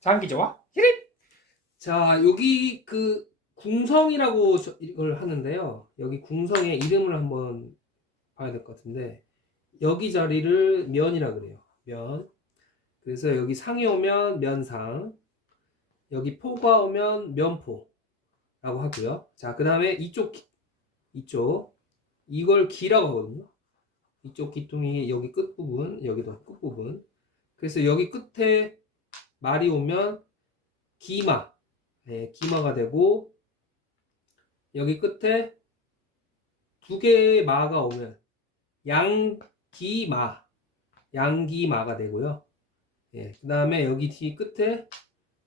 장기자와 히릿 자, 여기 그 궁성이라고 저- 이걸 하는데요. 여기 궁성의 이름을 한번 봐야 될 것 같은데 여기 자리를 면이라 그래요. 면. 그래서 여기 상이 오면 면상, 여기 포가 오면 면포라고 하고요. 자, 그 다음에 이쪽 기- 이쪽 이걸 기라고 하거든요. 이쪽 기둥이 여기 끝 부분, 여기도 끝 부분. 그래서 여기 끝에 말이 오면 기마, 네, 기마가 되고 여기 끝에 두 개의 마가 오면 양기마, 양기마가 되고요. 예, 그 다음에 여기 뒤 끝에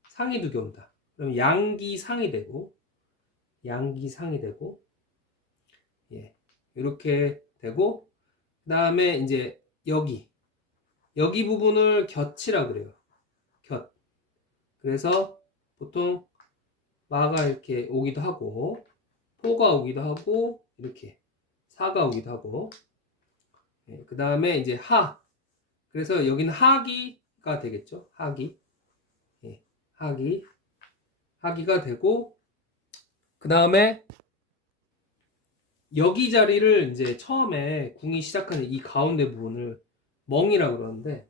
상이 두 개 온다. 그럼 양기상이 되고 양기상이 되고 예, 이렇게 되고 그 다음에 이제 여기 여기 부분을 곁이라 그래요. 곁. 그래서 보통 마가 이렇게 오기도 하고 포가 오기도 하고 이렇게 사가 오기도 하고. 그 다음에 이제 하. 그래서 여기는 하기가 되겠죠? 하기. 예, 하기. 하기가 되고 그 다음에 여기 자리를 이제 처음에 궁이 시작하는 이 가운데 부분을 멍이라 그러는데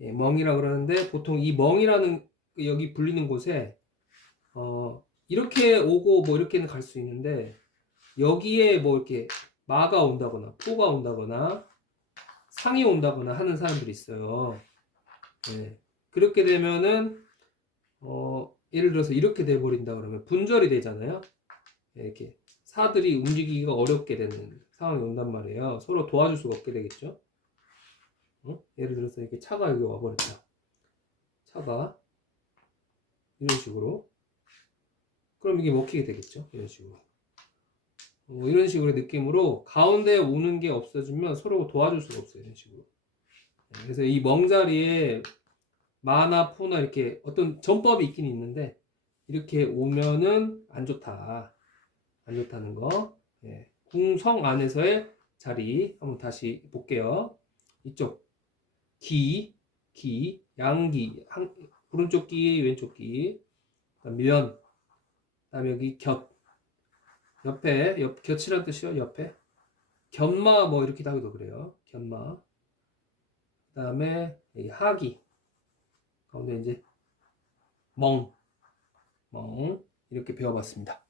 예, 멍이라 그러는데 보통 이 멍이라는 그 여기 불리는 곳에 어 이렇게 오고 뭐 이렇게는 갈 수 있는데 여기에 뭐 이렇게 마가 온다거나 포가 온다거나 상이 온다거나 하는 사람들이 있어요. 예, 그렇게 되면은 어 예를 들어서 이렇게 돼 버린다 그러면 분절이 되잖아요. 예, 이렇게 사들이 움직이기가 어렵게 되는 상황이 온단 말이에요. 서로 도와줄 수가 없게 되겠죠. 어? 예를 들어서 이렇게 차가 여기 와버렸다. 차가 이런 식으로. 그럼 이게 먹히게 되겠죠. 이런 식으로. 어, 이런 식으로 느낌으로 가운데 오는 게 없어지면 서로 도와줄 수가 없어요. 이런 식으로. 네, 그래서 이 멍자리에 마나 포나 이렇게 어떤 전법이 있긴 있는데 이렇게 오면은 안 좋다. 안 좋다는 거. 예. 궁성 안에서의 자리 한번 다시 볼게요. 이쪽 기, 기, 양기, 한, 오른쪽 기, 왼쪽 기, 그다음 면, 그다음에 여기 곁, 옆에, 옆 곁이란 뜻이요. 옆에 견마 뭐 이렇게 하기도 그래요. 견마. 그다음에 하기 가운데 이제 멍, 멍 이렇게 배워봤습니다.